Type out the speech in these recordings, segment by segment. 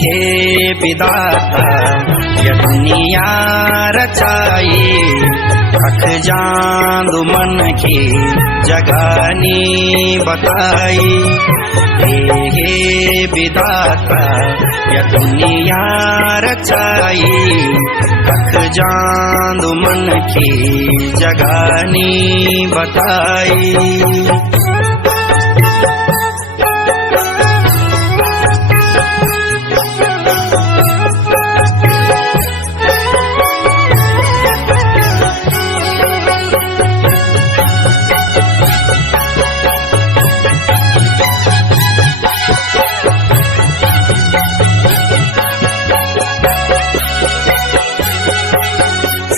हे विधाता ये दुनिया रचाई, रख जांदू मन की जगानी बताई। हे विधाता ये दुनिया रचाई, रख जांदू मन की जगानी बताई।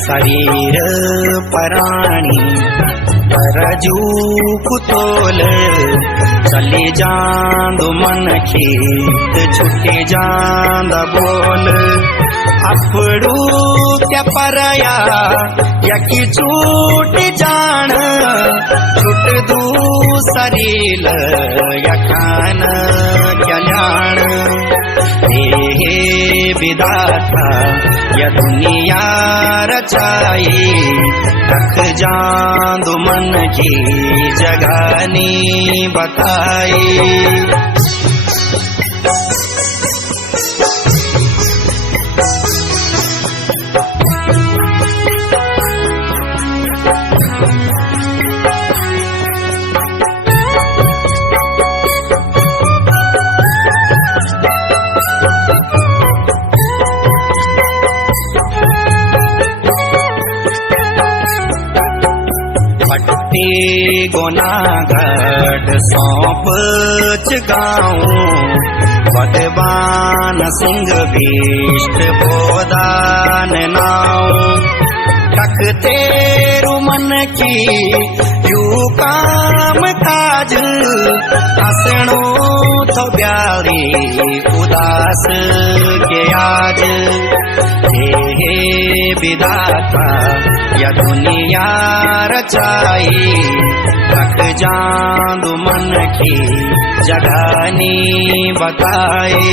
शरीर पराणी परजू पुतोल, चले जांदो मन खेत छुटे जांद बोल। अपड़ू क्या परया यकी छूट जान, छुट दू शरीर यखान क्या ल्याण। हे विधाता ये दुनिया रचाई, रख जांदू मन की जगानी बताई। गोनागढ़ सौंप गाऊं, भगवान सिंह भीष्ट बोदान नाऊ। तकते रुमन की यू काम काज, हसणो तो ब्यारी उदास के आज। हे विधाता ये दुनिया रचाई, रख जांदू मन की जगानी बताई।